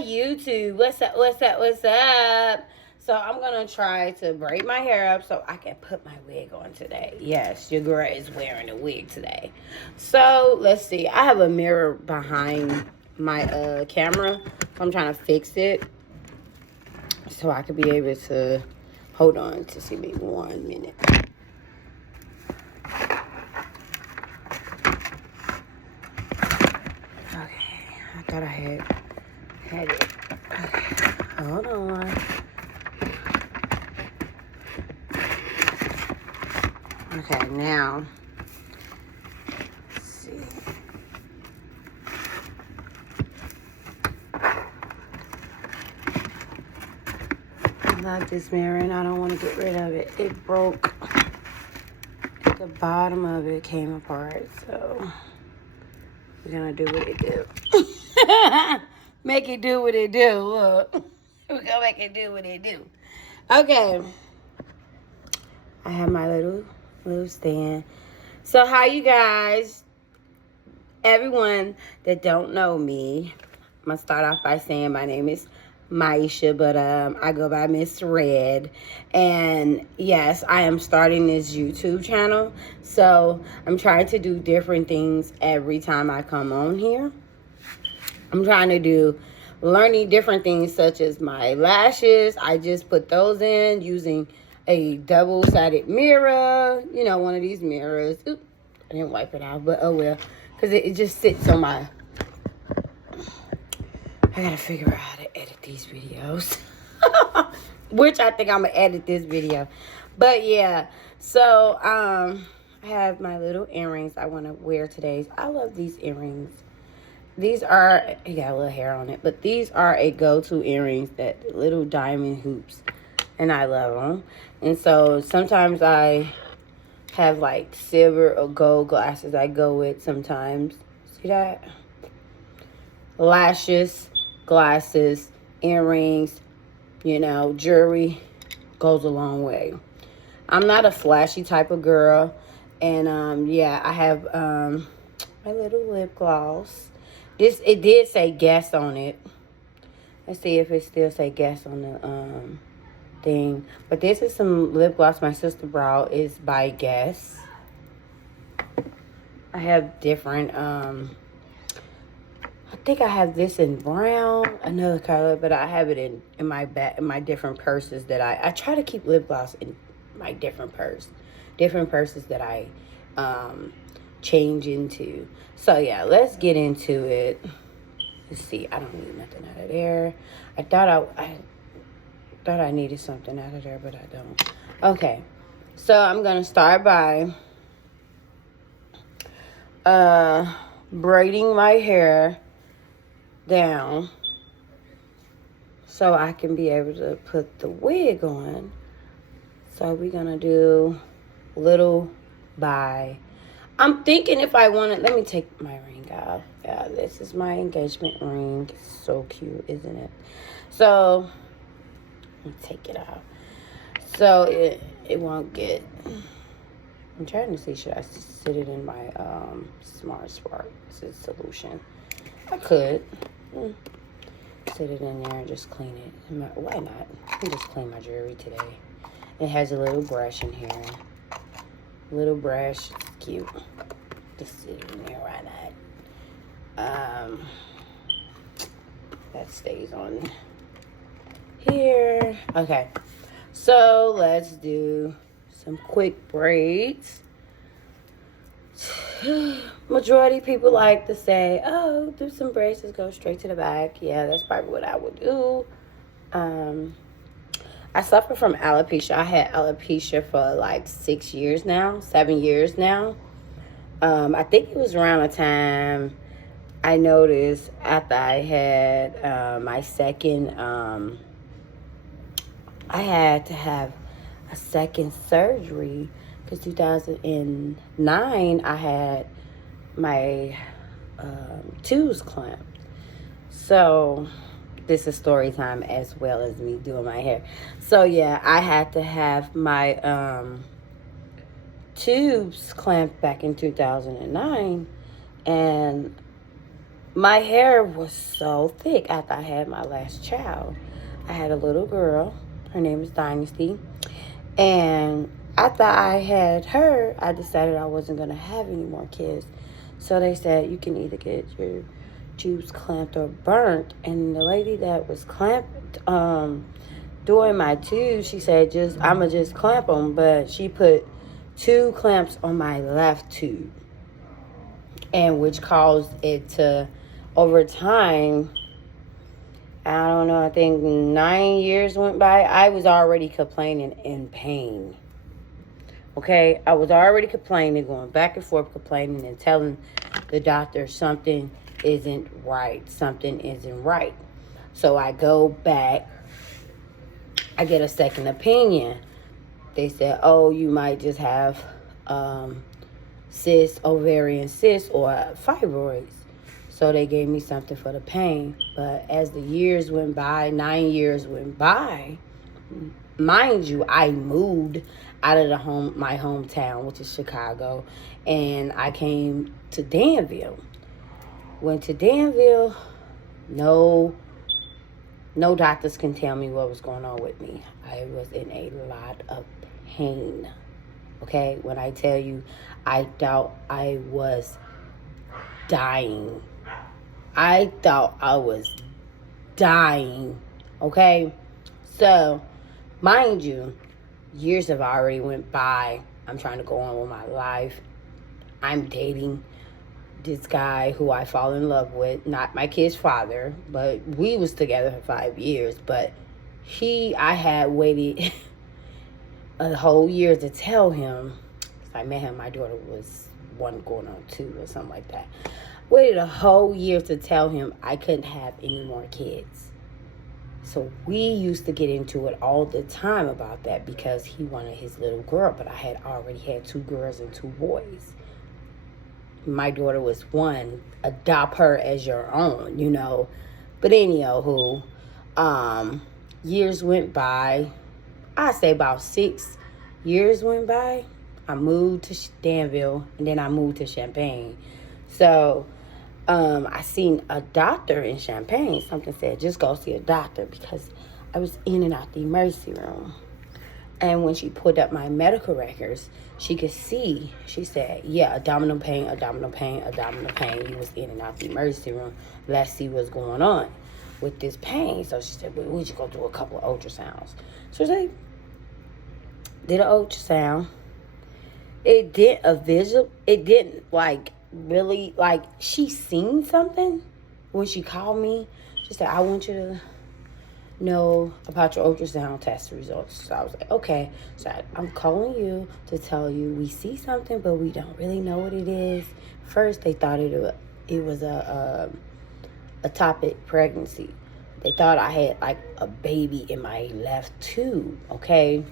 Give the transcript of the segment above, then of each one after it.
YouTube. What's up? What's up? What's up? So I'm gonna try to braid my hair up so I can put my wig on today. Yes, your girl is wearing a wig today. So let's see. I have a mirror behind my camera. I'm trying to fix it so I could be able to hold on to see me 1 minute. Okay, I thought I had it. Okay, hold on. Okay, now, let's see. I love this mirror and I don't want to get rid of it. It broke. The bottom of it came apart, so we're gonna do what it do. Make it do what it do. Look, we're gonna make it do what it do. Okay, I have my little stand. So how you guys, everyone that don't know me, I'm gonna start off by saying my name is Maisha, but I go by Miss Red. And yes, I am starting this YouTube channel. So I'm trying to do different things every time I come on here. I'm trying to do learning different things such as my lashes. I just put those in using a double-sided mirror. You know, one of these mirrors. Oop, I didn't wipe it out, but oh well. Because it just sits on my... I gotta figure out how to edit these videos. Which I think I'm gonna edit this video. But yeah, so I have my little earrings I want to wear today. I love these earrings. These are, you got a little hair on it, but these are a go-to earrings, that little diamond hoops, and I love them. And so sometimes I have like silver or gold glasses I go with sometimes. See that? Lashes, glasses, earrings, you know, jewelry goes a long way. I'm not a flashy type of girl. And yeah, I have my little lip gloss. It did say Guess on it. Let's see if it still say Guess on the thing. But this is some lip gloss my sister brought. Is by Guess. I have different I think I have this in brown, another color, but I have it in my different purses that I try to keep lip gloss in my different purses that I change into. So yeah, let's get into it. Let's see, I don't need nothing out of there. I thought I needed something out of there, but I don't. Okay, so I'm gonna start by braiding my hair down so I can be able to put the wig on. So we're gonna do little by, I'm thinking if I want it, let me take my ring off. Yeah, this is my engagement ring. It's so cute, isn't it? So let me take it off so it won't get, I'm trying to see, should I sit it in my Smart Spark solution? I could sit it in there and just clean it. Why not? I can just clean my jewelry today. It has a little brush in here. Little brush, it's cute. Just sit it in there. Why not? That stays on here. Okay, so let's do some quick braids. Majority people like to say, oh, do some braids, go straight to the back. Yeah, that's probably what I would do. I suffer from alopecia. I had alopecia for like 7 years now. I think it was around the time I noticed after I had my second, I had to have a second surgery. Because 2009, I had my tubes clamped. So this is story time as well as me doing my hair. So yeah, I had to have my tubes clamped back in 2009. And my hair was so thick after I had my last child. I had a little girl. Her name is Dynasty. And after I had her, I decided I wasn't going to have any more kids. So they said, you can either get your tubes clamped or burnt. And the lady that was clamped, doing my tubes, she said, I'ma just clamp them. But she put 2 clamps on my left tube. And which caused it to, over time, I don't know, I think 9 years went by. I was already complaining in pain. Okay? I was already complaining, going back and forth complaining and telling the doctor something isn't right. Something isn't right. So I go back. I get a second opinion. They said, oh, you might just have cysts, ovarian cysts, or fibroids. So they gave me something for the pain. But as the years went by, 9 years went by, mind you, I moved out of my hometown, which is Chicago, and I came to Danville. Went to Danville, no doctors can tell me what was going on with me. I was in a lot of pain. Okay, when I tell you, I thought I was dying. I thought I was dying. Okay? So, mind you, years have already went by. I'm trying to go on with my life. I'm dating this guy who I fall in love with. Not my kid's father, but we was together for 5 years. But I had waited a whole year to tell him. I met him, my daughter was 1 going on 2 or something like that. Waited a whole year to tell him I couldn't have any more kids. So we used to get into it all the time about that because he wanted his little girl, but I had already had 2 girls and 2 boys. My daughter was 1. Adopt her as your own, you know. But anyhow, years went by. I say about 6 years went by. I moved to Danville, and then I moved to Champaign. So I seen a doctor in Champaign. Something said, just go see a doctor, because I was in and out the emergency room. And when she pulled up my medical records, she could see, she said, yeah, abdominal pain. You was in and out the emergency room. Let's see what's going on with this pain. So she said, well, we should go do a couple of ultrasounds. So they did an ultrasound. It didn't like really, like, she seen something when she called me. She said, I want you to know about your ultrasound test results. So I was like, okay. So I'm calling you to tell you we see something, but we don't really know what it is. First, they thought it was a ectopic pregnancy. They thought I had like a baby in my left tube, okay?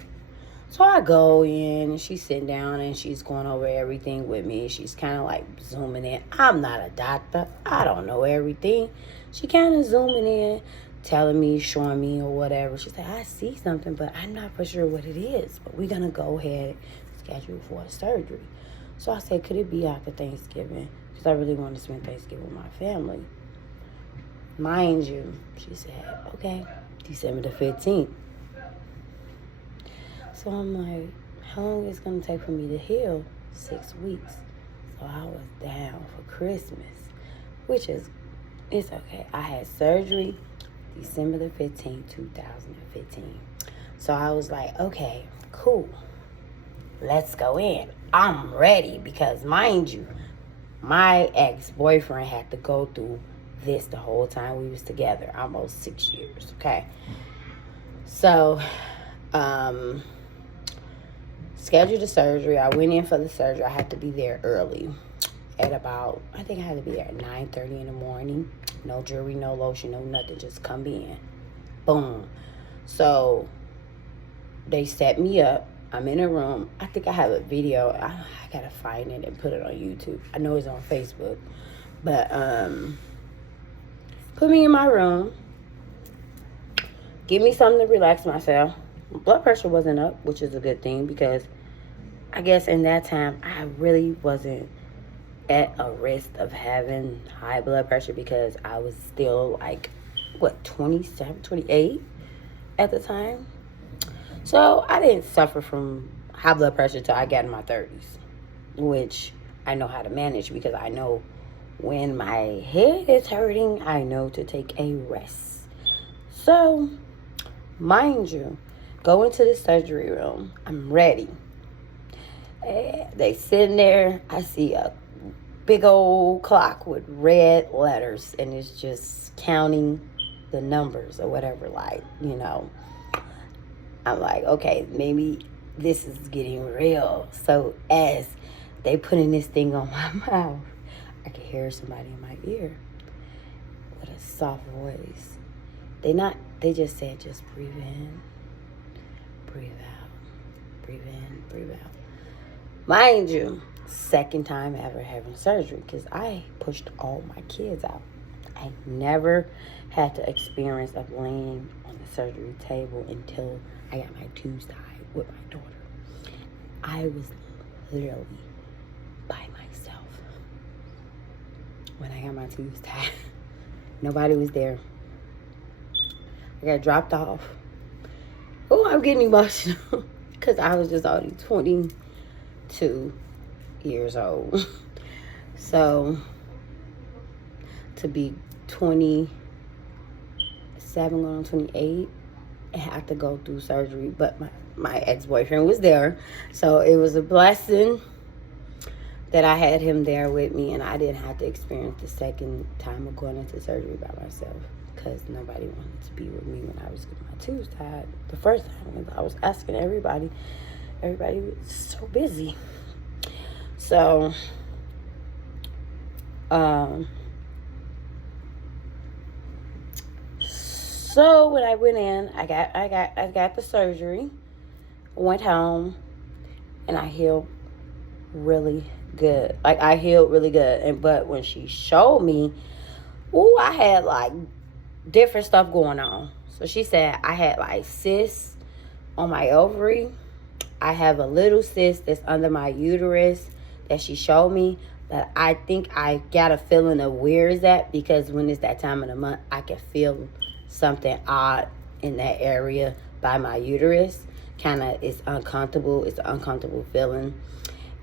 So I go in, and she's sitting down, and she's going over everything with me. She's kind of like zooming in. I'm not a doctor. I don't know everything. She kind of zooming in, telling me, showing me, or whatever. She said, I see something, but I'm not for sure what it is. But we're going to go ahead and schedule for a surgery. So I said, could it be after Thanksgiving? Because I really want to spend Thanksgiving with my family. Mind you, she said, okay, December the 15th. So I'm like, how long is it going to take for me to heal? 6 weeks. So I was down for Christmas, which is, it's okay. I had surgery December the 15th, 2015. So I was like, okay, cool. Let's go in. I'm ready, because mind you, my ex-boyfriend had to go through this the whole time we was together, almost 6 years, okay? So, scheduled the surgery. I went in for the surgery. I had to be there early at about, I think I had to be there at 9:30 in the morning. No jewelry, no lotion, no nothing. Just come in. Boom. So they set me up. I'm in a room. I think I have a video. I got to find it and put it on YouTube. I know it's on Facebook. But put me in my room. Give me something to relax myself. My blood pressure wasn't up, which is a good thing, because I guess in that time I really wasn't at a risk of having high blood pressure because I was still like, what, 27, 28 at the time. So I didn't suffer from high blood pressure till I got in my 30s, which I know how to manage because I know when my head is hurting, I know to take a rest. So, mind you, go into the surgery room. I'm ready. They sitting there. I see a big old clock with red letters, and it's just counting the numbers or whatever, like, you know. I'm like, okay, maybe this is getting real. So as they putting this thing on my mouth, I could hear somebody in my ear with a soft voice. They just said, just breathe in, breathe out, breathe in, breathe out. Mind you, second time ever having surgery because I pushed all my kids out. I never had the experience of laying on the surgery table until I got my tubes tied with my daughter. I was literally by myself when I got my tubes tied. Nobody was there. I got dropped off. Oh, I'm getting emotional because I was just only 22 years old. So to be 27 going on 28 and have to go through surgery, but my ex-boyfriend was there, so it was a blessing that I had him there with me and I didn't have to experience the second time of going into surgery by myself because nobody wanted to be with me when I was getting my tubes tied the first time. I was asking everybody was so busy. So so when I went in, I got the surgery, went home, and I healed really good. Like, I healed really good. But when she showed me, I had like different stuff going on. So she said I had like cysts on my ovary. I have a little cyst that's under my uterus that she showed me. But I think I got a feeling of where is that, because when it's that time of the month, I can feel something odd in that area by my uterus. It's uncomfortable. It's an uncomfortable feeling.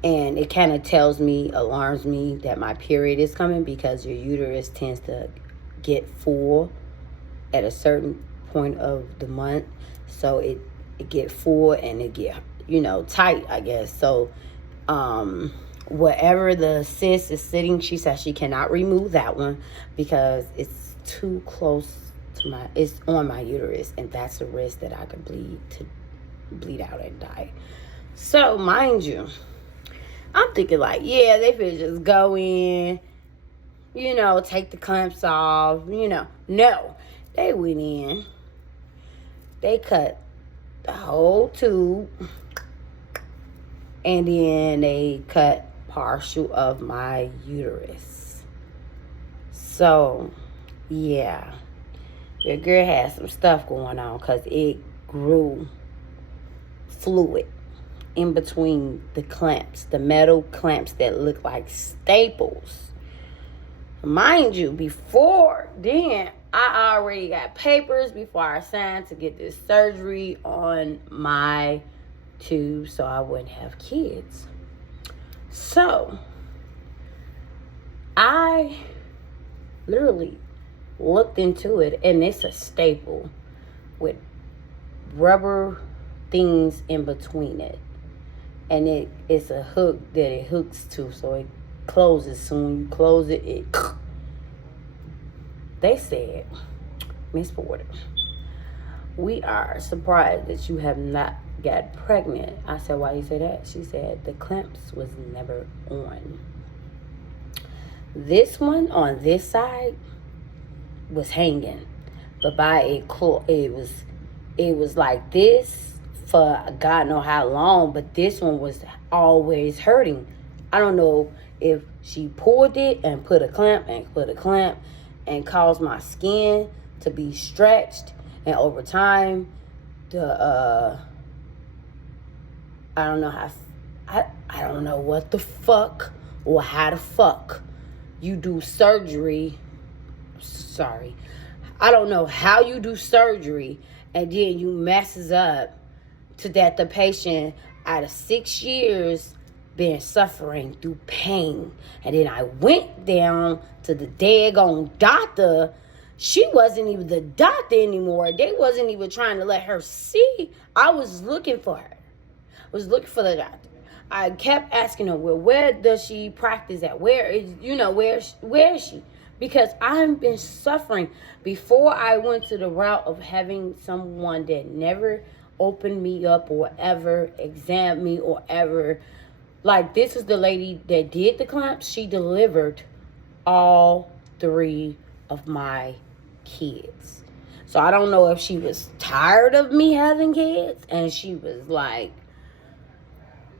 And it kind of tells me, alarms me that my period is coming because your uterus tends to get full at a certain point of the month. So it get full and it get, tight, I guess. So wherever the cyst is sitting, she says she cannot remove that one because it's too close to it's on my uterus, and that's a risk that I could bleed out and die. So mind you, I'm thinking like, yeah, they could just go in, take the clamps off, No, they went in, they cut the whole tube, and then they cut partial of my uterus. So, yeah, your girl had some stuff going on because it grew fluid in between the clamps, the metal clamps that look like staples. Mind you, before then, I already got papers before I signed to get this surgery on my tube so I wouldn't have kids. So, I literally looked into it, and it's a staple with rubber things in between it. And it's a hook that it hooks to, so it closes. So when you close it, they said, Miss Porter, we are surprised that you have not got pregnant. I said, why do you say that? She said, the clamps was never on. This one on this side was hanging, but by it was like this for God know how long, but this one was always hurting. I don't know if she pulled it and put a clamp and caused my skin to be stretched, and over time I don't know what the fuck or how the fuck you do surgery. Sorry. I don't know how you do surgery and then you messes up to that the patient out of 6 years been suffering through pain. And then I went down to the daggone doctor. She wasn't even the doctor anymore. They wasn't even trying to let her see. I was looking for her. I was looking for the doctor. I kept asking her, well, where does she practice at? Where is she? Because I've been suffering. Before I went to the route of having someone that never opened me up or ever examined me or ever, like this is the lady that did the clamps. She delivered all 3 of my kids. So I don't know if she was tired of me having kids and she was like,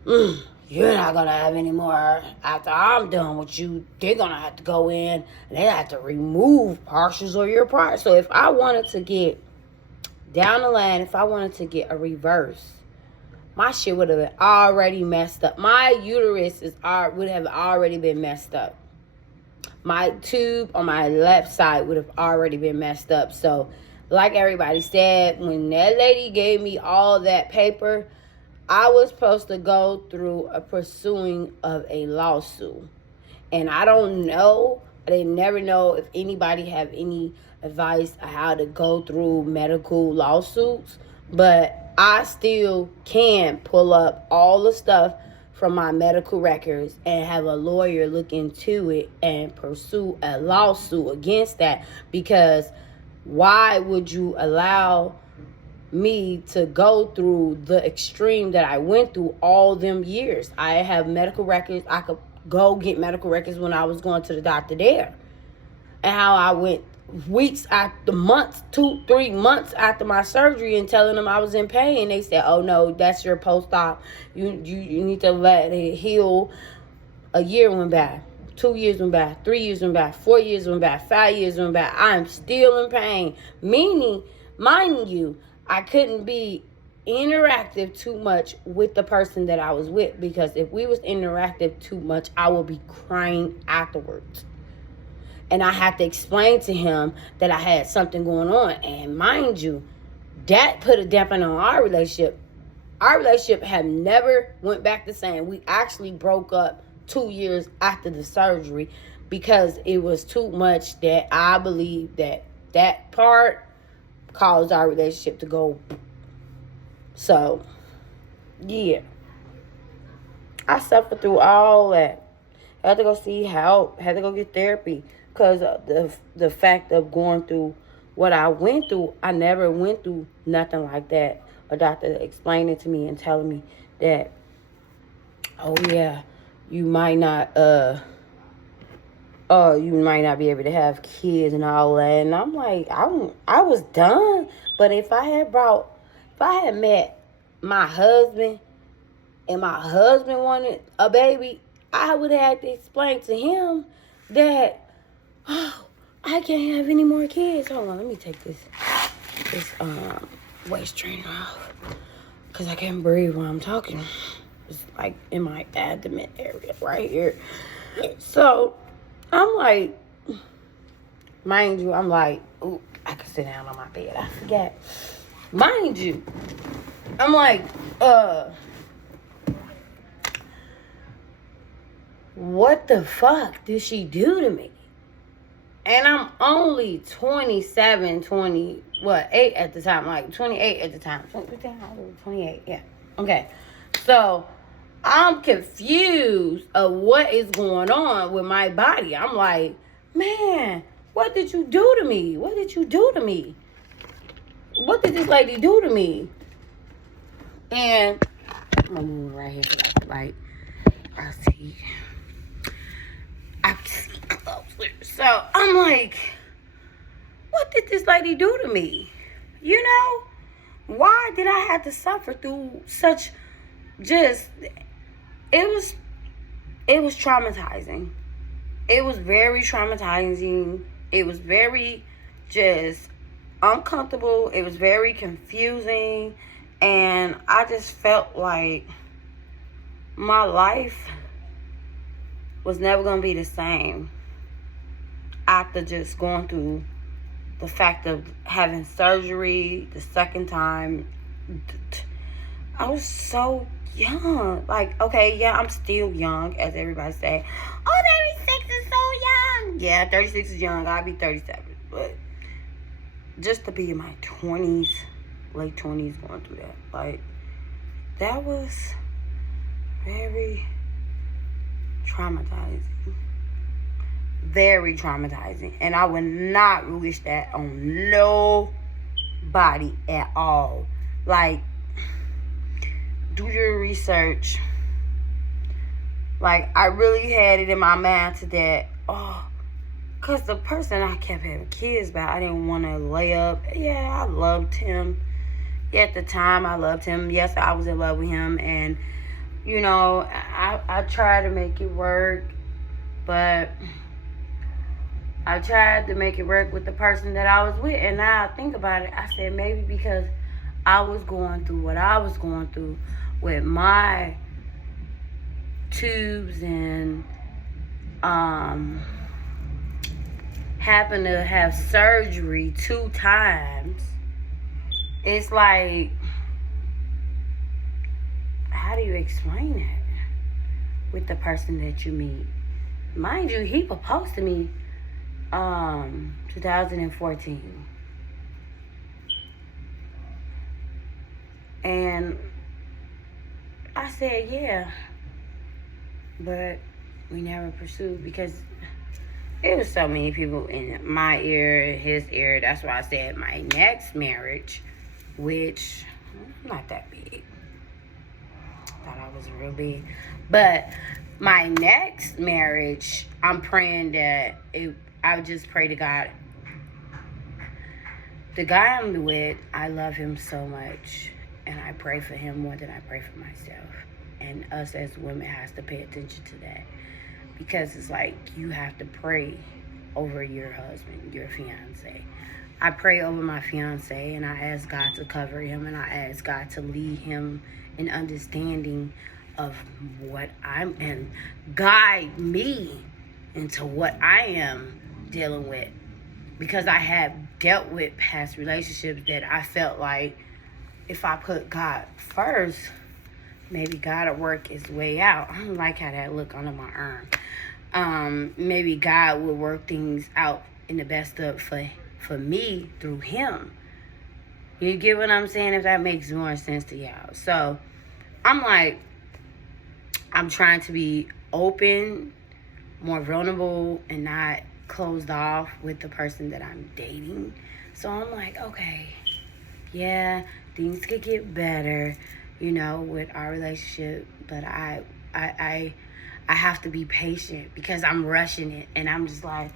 you're not going to have any more after I'm done with you. They're going to have to go in and they have to remove partials of your parts. So if I wanted to get down the line, if I wanted to get a reverse, my shit would have been already messed up. My uterus would have already been messed up. My tube on my left side would have already been messed up. So like everybody said, when that lady gave me all that paper, I was supposed to go through a pursuing of a lawsuit. And I don't know, I didn't never know if anybody have any advice on how to go through medical lawsuits. But I still can pull up all the stuff from my medical records and have a lawyer look into it and pursue a lawsuit against that. Because why would you allow me to go through the extreme that I went through all them years? I have medical records. I could go get medical records when I was going to the doctor there. And how I went weeks after months, 2-3 months after my surgery and telling them I was in pain. They said, oh no, that's your post-op. You need to let it heal. A year went by. 2 years went by. 3 years went by. 4 years went by. 5 years went by. I'm still in pain. Meaning, mind you, I couldn't be interactive too much with the person that I was with, because if we was interactive too much, I would be crying afterwards. And I had to explain to him that I had something going on. And mind you, that put a dampener on our relationship. Our relationship had never went back the same. We actually broke up 2 years after the surgery because it was too much that I believe that part caused our relationship to go. So, yeah. I suffered through all that. I had to go see help. Had to go get therapy. Because of the fact of going through what I went through, I never went through nothing like that. A doctor explaining to me and telling me that, oh yeah, you might not be able to have kids and all that. And I'm like, I was done. But if I had met my husband and my husband wanted a baby, I would have had to explain to him that, oh, I can't have any more kids. Hold on, let me take this waist trainer off, because I can't breathe while I'm talking. It's like in my abdomen area right here. So I'm like, mind you, I'm like, ooh, I can sit down on my bed. I forgot. Mind you, I'm like, what the fuck did she do to me? And I'm only 28 at the time. Like 28 at the time. 28, yeah. Okay. So I'm confused of what is going on with my body. I'm like, man, what did you do to me? What did you do to me? What did this lady do to me? And I'm gonna move right here so I can I see. I can see closer. So I'm like, what did this lady do to me? You know? Why did I have to suffer through such just, it was traumatizing. It was very traumatizing. It was very just uncomfortable. It was very confusing. And I just felt like my life was never going to be the same after just going through the fact of having surgery the second time. I was so young. Like, okay, yeah, I'm still young, as everybody say. Oh, 36 is so young. Yeah, 36 is young. I'll be 37. But just to be in my 20s, late 20s, going through that, like, that was very traumatizing. Very traumatizing. And I would not wish that on nobody at all. Like, do your research. Like, I really had it in my mind to that. Oh, because the person I kept having kids by, I didn't want to lay up. Yeah, I loved him. At the time, I loved him. Yes, I was in love with him. And, you know, I tried to make it work. But I tried to make it work with the person that I was with. And now I think about it, I said maybe because I was going through what I was going through with my tubes and happened to have surgery 2 times. It's like, how do you explain that with the person that you meet? Mind you, he proposed to me 2014. And I said, yeah. But we never pursued because it was so many people in my ear, his ear. That's why I said my next marriage, which not that big. Thought I was real big. But my next marriage, I'm praying that I would just pray to God. The guy I'm with, I love him so much. And I pray for him more than I pray for myself. And us as women has to pay attention to that. Because it's like you have to pray over your husband, your fiance. I pray over my fiance and I ask God to cover him and I ask God to lead him in understanding of what I'm and guide me into what I am dealing with. Because I have dealt with past relationships that I felt like if I put God first, maybe God will work his way out. I don't like how that look under my arm. Maybe God will work things out in the best of for me through him. You get what I'm saying? If that makes more sense to y'all. So I'm like, I'm trying to be open, more vulnerable, and not closed off with the person that I'm dating. So I'm like, okay, yeah, things could get better, you know, with our relationship, but I have to be patient because I'm rushing it, and I'm just like,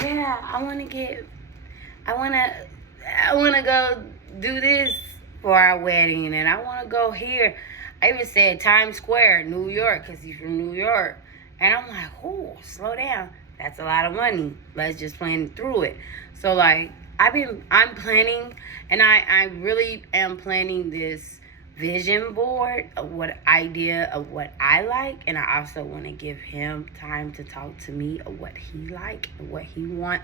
yeah, I want to go do this for our wedding, and I want to go here. I even said Times Square, New York, because he's from New York, and I'm like, oh, slow down. That's a lot of money. Let's just plan through it. So like, I'm planning, and I really am planning this vision board of what idea of what I like, and I also want to give him time to talk to me of what he like, what he want,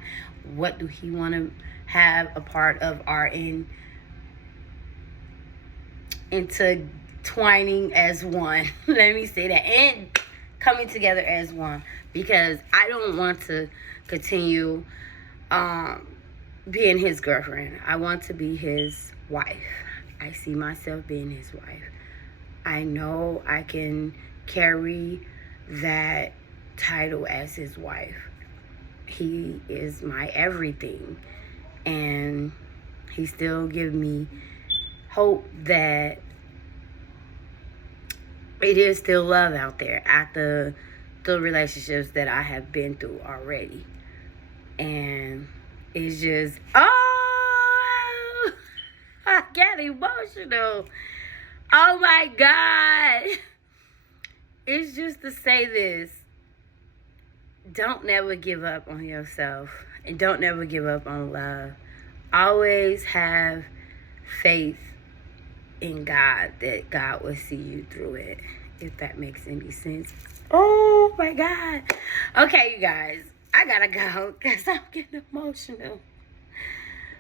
what do he want to have a part of our intertwining as one. Let me say that, and coming together as one, because I don't want to continue being his girlfriend. I want to be his wife. I see myself being his wife. I know I can carry that title as his wife. He is my everything. And he still gives me hope that it is still love out there after the relationships that I have been through already. And it's just, oh, I got emotional. Oh my God. It's just to say this. Don't never give up on yourself. And don't never give up on love. Always have faith in God that God will see you through it. if that makes any sense. Oh my God. Okay, you guys, I gotta go because I'm getting emotional.